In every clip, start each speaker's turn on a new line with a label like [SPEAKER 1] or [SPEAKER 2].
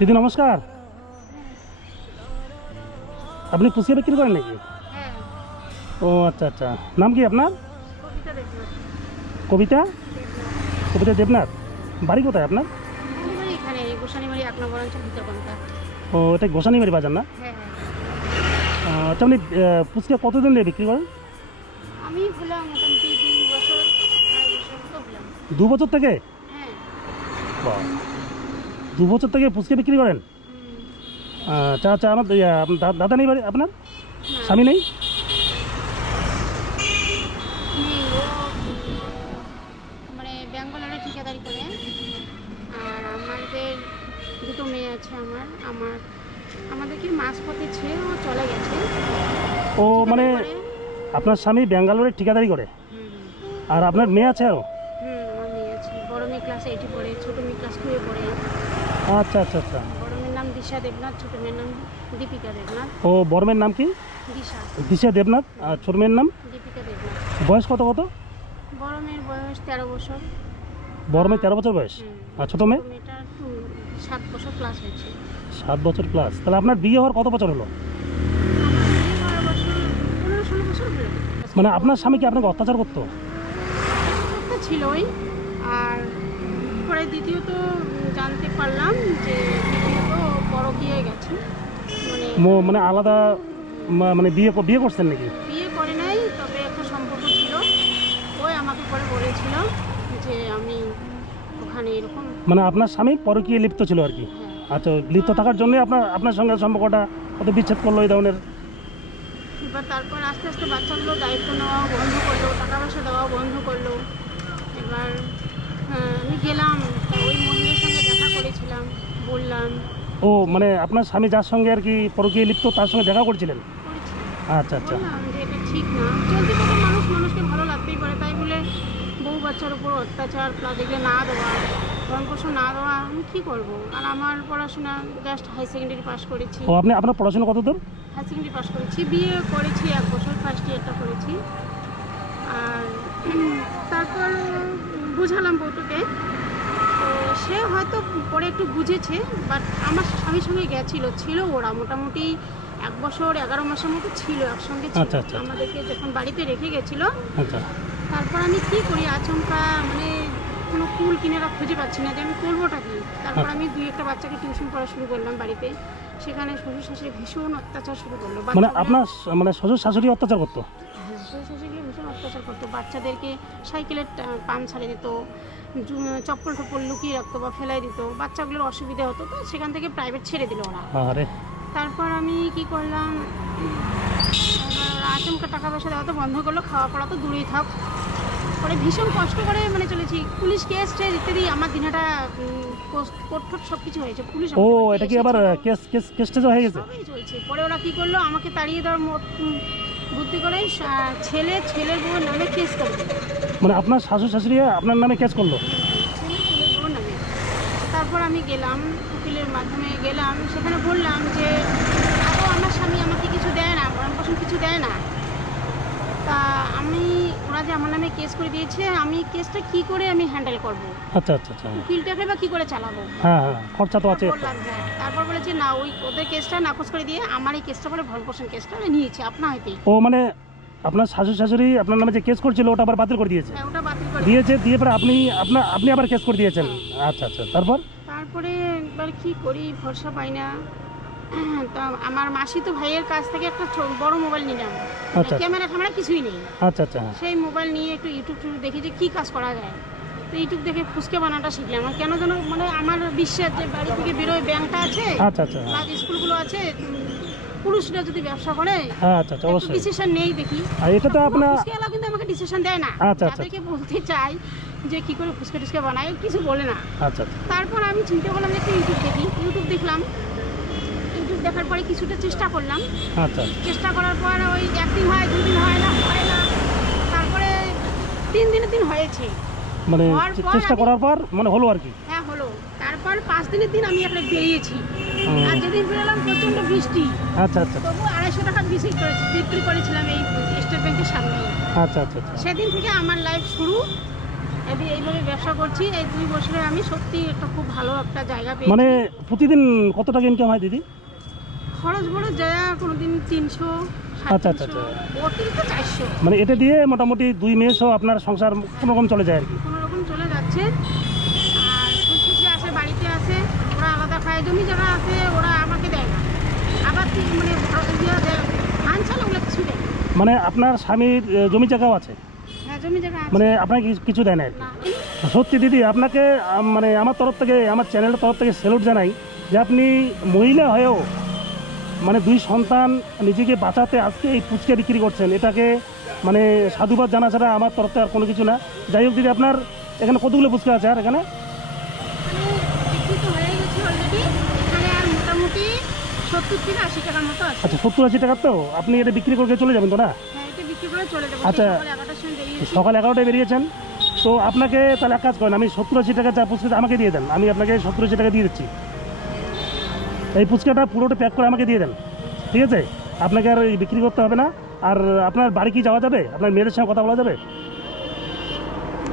[SPEAKER 1] দিদি নমস্কার। আপনি ফুচকা বিক্রি করেন নাকি? ও আচ্ছা আচ্ছা। নাম কি আপনার?
[SPEAKER 2] কবিতা
[SPEAKER 1] কবিতা দেবনাথ। বাড়ি কোথায় আপনার?
[SPEAKER 2] গোসানিমারি
[SPEAKER 1] ও এটা গোসানিবাড়ি বাজার না?
[SPEAKER 2] হ্যাঁ হ্যাঁ।
[SPEAKER 1] আচ্ছা আপনি ফুচকা কতদিন দিয়ে বিক্রি করেন?
[SPEAKER 2] আমি হলাম মোটামুটি বছর
[SPEAKER 1] দু বছর থেকে?
[SPEAKER 2] হ্যাঁ।
[SPEAKER 1] বাহ। দু বছর থেকে ফুচকা বিক্রি করেন? আচ্ছা আচ্ছা আমার দাদা নেই বাড়ি আপনার? স্বামী নেই?
[SPEAKER 2] মানে দুটো মেয়ে আছে আমার আমার আমাদের কি মাঝপথে ছেড়ে ও চলে গেছে।
[SPEAKER 1] ও মানে আপনার স্বামী ব্যাঙ্গালোরে ঠিকাদারি করে? আর আপনার মেয়ে আছে আরও
[SPEAKER 2] হুম আমার মেয়ে আছে বড় মেয়ে ক্লাস এইটে পড়ে ছোট মেয়ে ক্লাস টুয়ে পড়ে।
[SPEAKER 1] আচ্ছা আচ্ছা আচ্ছা।
[SPEAKER 2] বড় মেয়ের নাম দিশা দেবনাথ ছোট মেয়ের নাম দীপিকা দেবনাথ।
[SPEAKER 1] ও বড় মেয়ের নাম কি?
[SPEAKER 2] দিশা।
[SPEAKER 1] দিশা দেবনাথ আর ছোট মেয়ের নাম?
[SPEAKER 2] দীপিকা দেবনাথ।
[SPEAKER 1] বয়স কত কত?
[SPEAKER 2] বড় মেয়ের বয়স তেরো বছর।
[SPEAKER 1] বড় মেয়ে তেরো বছর বয়স। আর ছোটো মেয়ে
[SPEAKER 2] ছোট মেয়েটা টু সাত বছর ক্লাস হয়েছে।
[SPEAKER 1] সাত বছর প্লাস তাহলে আপনার বিয়ে হওয়ার কত বছর হলো? মানে আপনার স্বামী কি আপনাকে অত্যাচার করতো?
[SPEAKER 2] ছিলই আর পরে দ্বিতীয়ত জানতে পারলাম যে দ্বিতীয়ত বড় বিয়ে গেছে। মানে
[SPEAKER 1] মানে আলাদা মানে বিয়ে বিয়ে করছেন নাকি?
[SPEAKER 2] বিয়ে করে নাই তবে একটা সম্পর্ক ছিল। ওই আমাকে পরে বলেছিল যে আমি ওখানে এরকম
[SPEAKER 1] মানে আপনার স্বামী পরকীয় লিপ্ত ছিল আর কি?
[SPEAKER 2] হ্যাঁ।
[SPEAKER 1] আচ্ছা লিপ্ত থাকার জন্য আপনার আপনার সঙ্গে সম্পর্কটা কত বিচ্ছেদ করল এই ধরনের?
[SPEAKER 2] এবার তারপর আস্তে আস্তে বাচ্চাগুলো দায়িত্ব নেওয়া বন্ধ করল টাকা পয়সা দেওয়া বন্ধ করল। এবার হ্যাঁ, আমি গেলাম ওই মহিলার সঙ্গে দেখা করেছিলাম বললাম।
[SPEAKER 1] ও মানে আপনার স্বামী যার সঙ্গে আর কি পরকীয় লিপ্ত তার সঙ্গে দেখা করছিলেন? আচ্ছা আচ্ছা।
[SPEAKER 2] বললাম যে এটা ঠিক না। চলতে মানুষ মানুষকে ভালো লাগতেই পারে তাই বলে বউ বাচ্চার উপর অত্যাচার প্লাস এগুলো না দেওয়া ভরণ পোষণ না দেওয়া আমি কী করব? আর আমার পড়াশোনা জাস্ট হাই সেকেন্ডারি পাস করেছি।
[SPEAKER 1] ও আপনি আপনার পড়াশোনা কত দূর?
[SPEAKER 2] হাই সেকেন্ডারি পাস করেছি বিয়ে করেছি এক বছর ফার্স্ট ইয়ারটা করেছি। আর তারপর বুঝালাম বউটাকে। তো সে হয়তো পরে একটু বুঝেছে বাট আমার স্বামীর সঙ্গে গেছিল ছিল ওরা। মোটামুটি এক বছর এগারো মাসের মতো ছিল একসঙ্গে।
[SPEAKER 1] আচ্ছা, আচ্ছা, আচ্ছা।
[SPEAKER 2] আমাদেরকে যখন বাড়িতে রেখে গেছিল তারপর আমি কি করি? আচমকা মানে কোনো কুল কিনেরা খুঁজে পাচ্ছি না যে আমি করবোটা কি? তারপর। আমি দুই একটা বাচ্চাকে টিউশন পড়া শুরু করলাম বাড়িতে। সেখানে শ্বশুর শাশুড়ি ভীষণ অত্যাচার শুরু করল।
[SPEAKER 1] মানে আপনার মানে শ্বশুর শাশুড়ি অত্যাচার করতো?
[SPEAKER 2] শাশুড়ি ভীষণ অত্যাচার করতো। বাচ্চাদেরকে সাইকেলের পাম ছাড়ে দিত চপ্পল টপ্পল লুকিয়ে রাখতো বা ফেলাই দিত। বাচ্চাগুলোর অসুবিধা হতো তো সেখান থেকে প্রাইভেট ছেড়ে দিল ওরা। তারপর আমি কি করলাম আচমকা টাকা পয়সা দেওয়া তো বন্ধ করল খাওয়া পড়া তো দূরেই থাক। পরে ভীষণ কষ্ট করে মানে চলেছি। পুলিশ কেস টেস ইত্যাদি আমার দিনাটা ফোর্ট সব কিছু হয়েছে পুলিশ
[SPEAKER 1] ও এটা কি আবার কেস কেস কেস হয়ে গেছে?
[SPEAKER 2] সবই চলছে। পরে ওরা কি করল আমাকে তাড়িয়ে দেওয়ার বুদ্ধি করে ছেলে ছেলের বউয়ের নামে কেস
[SPEAKER 1] মানে আপনার শাশু শাশুড়ি আপনার নামে কেস করল?
[SPEAKER 2] তারপর আমি গেলাম উকিলের মাধ্যমে গেলাম সেখানে বললাম যে আরও আমার স্বামী আমাকে কিছু দেয় না ভরণ পোষণ কিছু দেয় না। ওরা যে আমার নামে কেস করে দিয়েছে আমি কেসটা কি করে আমি হ্যান্ডেল করব?
[SPEAKER 1] আচ্ছা আচ্ছা আচ্ছা।
[SPEAKER 2] উকিলটাকে বা কি করে চালাবো?
[SPEAKER 1] হ্যাঁ হ্যাঁ খরচা তো আছে।
[SPEAKER 2] হ্যাঁ তারপর বলেছে না ওই ওদের কেসটা নাকচ করে দিয়ে আমার এই কেসটা বলে ভরণ পোষণ কেসটা নিয়েছে আপনা হইতেই।
[SPEAKER 1] ও মানে আপনার শাশুড় শাশুড়ি আপনার নামে যে কেস করছিল ওটা আবার বাতিল করে দিয়েছে?
[SPEAKER 2] হ্যাঁ ওটা বাতিল করে
[SPEAKER 1] দিয়েছে দিয়ে পরে আপনি আপনার আপনি আবার কেস করে দিয়েছেন? আচ্ছা আচ্ছা তারপর?
[SPEAKER 2] তারপরে এবার কি করি ভরসা পাই না। তা আমার মাসি তো ভাইয়ের কাছ থেকে একটা বড় মোবাইল নিলাম
[SPEAKER 1] আচ্ছা।
[SPEAKER 2] ক্যামেরা ফ্যামেরা কিছুই নেই।
[SPEAKER 1] আচ্ছা আচ্ছা হ্যাঁ।
[SPEAKER 2] সেই মোবাইল নিয়ে একটু ইউটিউব টুটিউব দেখি যে কী কাজ করা যায়। তো ইউটিউব দেখে ফুচকে বানাটা শিখলাম। আর কেন যেন মানে আমার বিশ্বাস যে বাড়ি থেকে বেরোয় ব্যাংকটা আছে
[SPEAKER 1] আচ্ছা আচ্ছা হ্যাঁ।
[SPEAKER 2] স্কুলগুলো আছে পুরুষরা যদি ব্যবসা করে
[SPEAKER 1] হ্যাঁ আচ্ছা আচ্ছা অবশ্যই।
[SPEAKER 2] ডিসিশন নেই দেখি।
[SPEAKER 1] আর এটা তো আপনার
[SPEAKER 2] ফুচকেওয়ালা কিন্তু আমাকে ডিসিশন দেয় না।
[SPEAKER 1] আচ্ছা, আচ্ছা।
[SPEAKER 2] তাদেরকে বলতে চাই যে কি করে ফুচকা টুচকা বানায় কিছু বলে না।
[SPEAKER 1] আচ্ছা আচ্ছা।
[SPEAKER 2] তারপর আমি চিন্তা করলাম যে একটু ইউটিউব দেখি। ইউটিউব দেখলাম দেখার পরে কিছুটা চেষ্টা করলাম।
[SPEAKER 1] আচ্ছা।
[SPEAKER 2] চেষ্টা করার পর ওই একদিন হয় দুদিন হয় না হয় না। তারপরে তিন দিনের দিন হয়েছে।
[SPEAKER 1] মানে চেষ্টা করার পর মানে হলো আর কি?
[SPEAKER 2] হ্যাঁ হলো। তারপর পাঁচ দিনের দিন আমি একটা বেরিয়েছি। আর যেদিন বেরোলাম প্রচণ্ড বৃষ্টি।
[SPEAKER 1] আচ্ছা আচ্ছা।
[SPEAKER 2] তবু আড়াইশো টাকা বিক্রি করেছি বিক্রি করেছিলাম এই স্টেট ব্যাংকের সামনে।
[SPEAKER 1] আচ্ছা আচ্ছা আচ্ছা।
[SPEAKER 2] সেদিন থেকে আমার লাইফ শুরু। এদি এইভাবে ব্যবসা করছি। এই দুই বছরে আমি সত্যি একটা খুব ভালো একটা জায়গা পেয়েছি।
[SPEAKER 1] মানে প্রতিদিন কত টাকা ইনকাম হয় দিদি?
[SPEAKER 2] খরচ বড় যায় কোনোদিন তিনশো
[SPEAKER 1] আচ্ছা, আচ্ছা, আচ্ছা।
[SPEAKER 2] অতিরিক্ত চারশো।
[SPEAKER 1] মানে এটা দিয়ে মোটামুটি দুই মেয়ে সহ আপনার সংসার কোনো রকম চলে যায় আর কি?
[SPEAKER 2] কোনো রকম চলে যাচ্ছে। আর শ্বশুর আসে বাড়িতে আসে ওরা আলাদা খায় জমি জায়গা আছে ওরা আমাকে দেয় না। আবার মানে দেয় ধান চাল ওগুলো কিছু দেয়
[SPEAKER 1] মানে আপনার স্বামীর জমি জায়গাও আছে?
[SPEAKER 2] হ্যাঁ জায়গা আছে।
[SPEAKER 1] মানে আপনাকে কিছু- দেয় না আর কি। সত্যি দিদি আপনাকে মানে আমার তরফ থেকে আমার চ্যানেলের তরফ থেকে স্যালুট জানাই যে আপনি মহিলা হয়েও মানে দুই সন্তান নিজেকে বাঁচাতে আজকে এই পুচকে বিক্রি করছেন। এটাকে মানে সাধুবাদ জানা ছাড়া আমার তরফ আর কোনো কিছু না। যাই হোক দিদি, আপনার এখানে কতগুলো পুচকা আছে আর এখানে? আচ্ছা সত্তর আশি টাকার তো? আপনি এটা বিক্রি করে চলে যাবেন তো না? আচ্ছা।
[SPEAKER 2] সকাল
[SPEAKER 1] এগারোটায় বেরিয়েছেন। তো আপনাকে তাহলে এক কাজ করেন, আমি সত্তর আশি টাকা চা পুচকা আমাকে দিয়ে দেন। আমি আপনাকে সত্তর আশি টাকা দিয়ে দিচ্ছি। এই পুচকাটা পুরোটা প্যাক করে আমাকে দিয়ে দেন ঠিক আছে? আপনাকে আর বিক্রি করতে হবে না। আর আপনার বাড়ি কি যাওয়া যাবে? আপনার মেয়েদের সঙ্গে কথা বলা যাবে?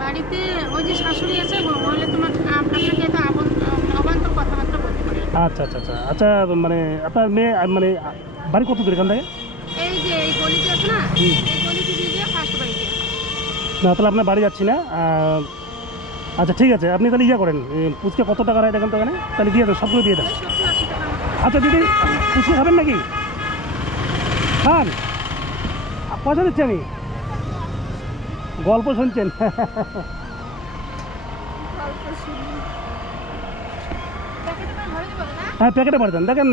[SPEAKER 2] বাড়িতে ওই যে শাশুড়ি আছে বললে তোমার আপনাকে তো অবান্তর কথাবার্তা বলতে পারে।
[SPEAKER 1] আচ্ছা আচ্ছা আচ্ছা। আচ্ছা মানে আপনার মেয়ে মানে বাড়ি কত দূর এখান থেকে?
[SPEAKER 2] এই যে এই গলিতে আছে না? এই গলিতে দিয়ে দিয়ে ফার্স্ট বাড়িতে।
[SPEAKER 1] না তাহলে আপনার বাড়ি যাচ্ছি না। আচ্ছা ঠিক আছে। আপনি তাহলে ইয়ে করেন পুচকে কত টাকা হয় দেখেন তো এখানে তাহলে দিয়ে দেন সবগুলো দিয়ে দেন
[SPEAKER 2] সত্তর আশি টাকার মতো
[SPEAKER 1] আচ্ছা দিদি পুচকে খাবেন নাকি? খান পয়সা দিচ্ছি আমি। গল্প শুনছেন? হ্যাঁ প্যাকেটে পাঠাতেন দেখেন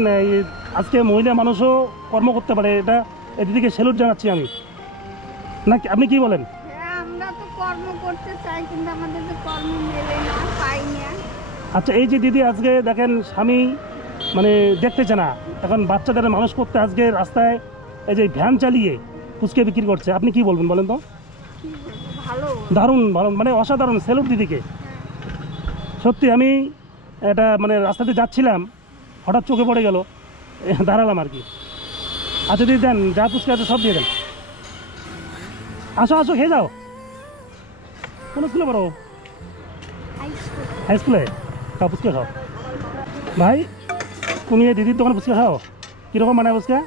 [SPEAKER 1] আজকে মহিলা মানুষও কর্ম করতে পারে। এটা এই দিদিকে সেলুট জানাচ্ছি আমি। না আপনি কি বলেন? আচ্ছা এই যে দিদি আজকে দেখেন স্বামী মানে দেখতেছে না। এখন বাচ্চাদের মানুষ করতে আজকে রাস্তায় এই যে ভ্যান চালিয়ে ফুচকে বিক্রি করছে। আপনি কি বলবেন বলেন তো? দারুণ ভালো মানে অসাধারণ সেলুট দিদিকে। সত্যি আমি এটা মানে রাস্তাতে যাচ্ছিলাম হঠাৎ চোখে পড়ে গেল দাঁড়ালাম আর কি। আচ্ছা দিদি দেন যা পুচকে আছে সব দিয়ে দেন। আসো আসো খেয়ে যাও। কোন স্কুলে পড়ো? হাই স্কুলে খাও খাও? ভাই তুমি এই দিদির দোকানে ফুচকা খাও কীরকম বানায় ফুচকা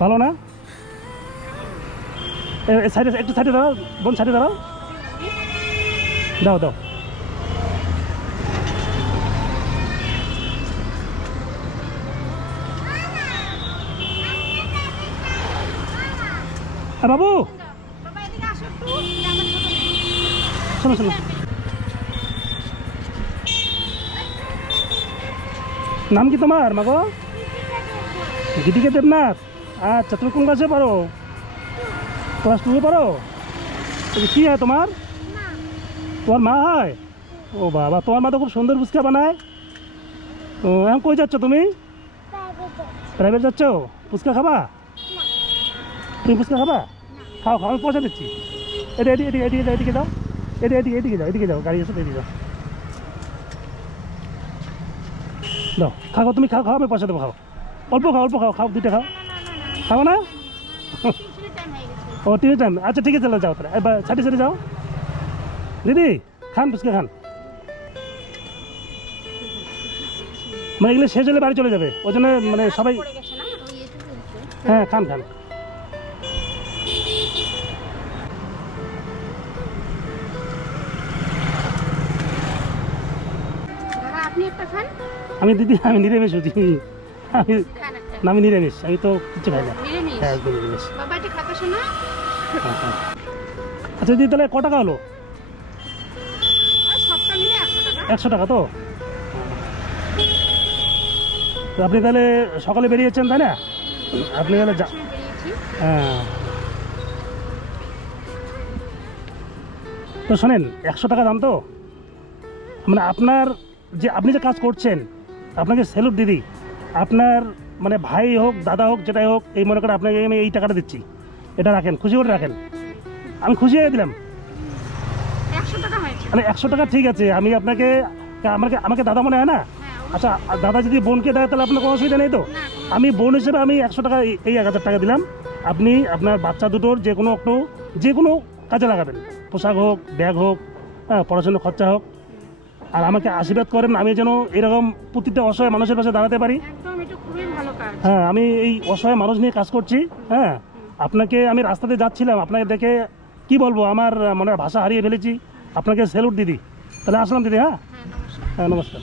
[SPEAKER 3] ভালো
[SPEAKER 1] না? সাইডে একটু সাইডে দাঁড়াও বোন সাইডে দাঁড়াও। দাও দাও। বাবু। শোনো শোনো নাম কি তোমার, মাগো? গীতিকা দেবনাথ। আচ্ছা তুমি কোন ক্লাসে পারো ক্লাস টুয়ে পারো কি হয় তোমার? তোমার মা হয়? ও বাবা, তোমার মা তো খুব সুন্দর ফুচকা বানায়। ও, এখন কই যাচ্ছ তুমি? প্রাইভেট যাচ্ছ? ফুচকা খাবা? তুমি ফুচকা খাবা? খাও খাও, আমি পয়সা দিচ্ছি। এদিকে এদিকে এদিকে এদিকে এদিকে যাও। এদিকে এদিকে এদিকে যাও এদিকে যাও, গাড়ি এসে, এদিকে যাও। দাও। খাও তুমি খাও খাও আমি পয়সা দেবো খাও। অল্প খাও অল্প খাও খাও দুইটা খাও। খাও না?
[SPEAKER 2] টাইম
[SPEAKER 1] ও ঠিক আছে আচ্ছা ঠিক আছে যাও তাহলে। এবার সাইডে সাইডে যাও। দিদি খান ফুচকা খান। মানে এগুলো শেষ হলে বাড়ি চলে যাবে। ওই জন্য মানে সবাই। হ্যাঁ খান খান।
[SPEAKER 2] আপনি একটা খান।
[SPEAKER 1] আমি দিদি আমি নিরামিষ হচ্ছি আমি না, আমি নিরামিষ আমি তো কিছু খাই না। হ্যাঁ একদম নিরামিষ। হ্যাঁ, হ্যাঁ। আচ্ছা দিদি তাহলে ক টাকা হলো?
[SPEAKER 2] একশো টাকা।
[SPEAKER 1] তো? তো আপনি তাহলে সকালে বেরিয়েছেন তাই না? আপনি তাহলে হ্যাঁ। তো শোনেন একশো টাকা দাম তো? মানে আপনার যে আপনি যে কাজ করছেন আপনাকে স্যালুট দিদি আপনার মানে ভাই হোক দাদা হোক যেটাই হোক এই মনে করে আপনাকে আমি এই টাকাটা দিচ্ছি। এটা রাখেন খুশি করে রাখেন। আমি খুশি হয়ে দিলাম। মানে একশো টাকা ঠিক আছে আমি আপনাকে আমাকে আমাকে দাদা মনে হয় না?
[SPEAKER 2] হ্যাঁ
[SPEAKER 1] আচ্ছা দাদা যদি বোনকে দেয় তাহলে আপনার কোনো অসুবিধা নেই তো? আমি বোন হিসেবে আমি একশো টাকা এই- এই এক হাজার টাকা দিলাম। আপনি আপনার বাচ্চা দুটোর যে কোনো একটু যে কোনো কাজে লাগাবেন। পোশাক হোক ব্যাগ হোক হ্যাঁ পড়াশোনা খরচা হোক আর আমাকে আশীর্বাদ করেন আমি যেন এরকম প্রতিটা অসহায় মানুষের পাশে দাঁড়াতে পারি। হ্যাঁ আমি এই অসহায় মানুষ নিয়ে কাজ করছি হ্যাঁ। আপনাকে আমি রাস্তাতে যাচ্ছিলাম আপনাকে দেখে কি বলব আমার মনে ভাষা হারিয়ে ফেলেছি। আপনাকে স্যালুট দিদি। তাহলে আসলাম দিদি হ্যাঁ?
[SPEAKER 2] হ্যাঁ
[SPEAKER 1] হ্যাঁ নমস্কার।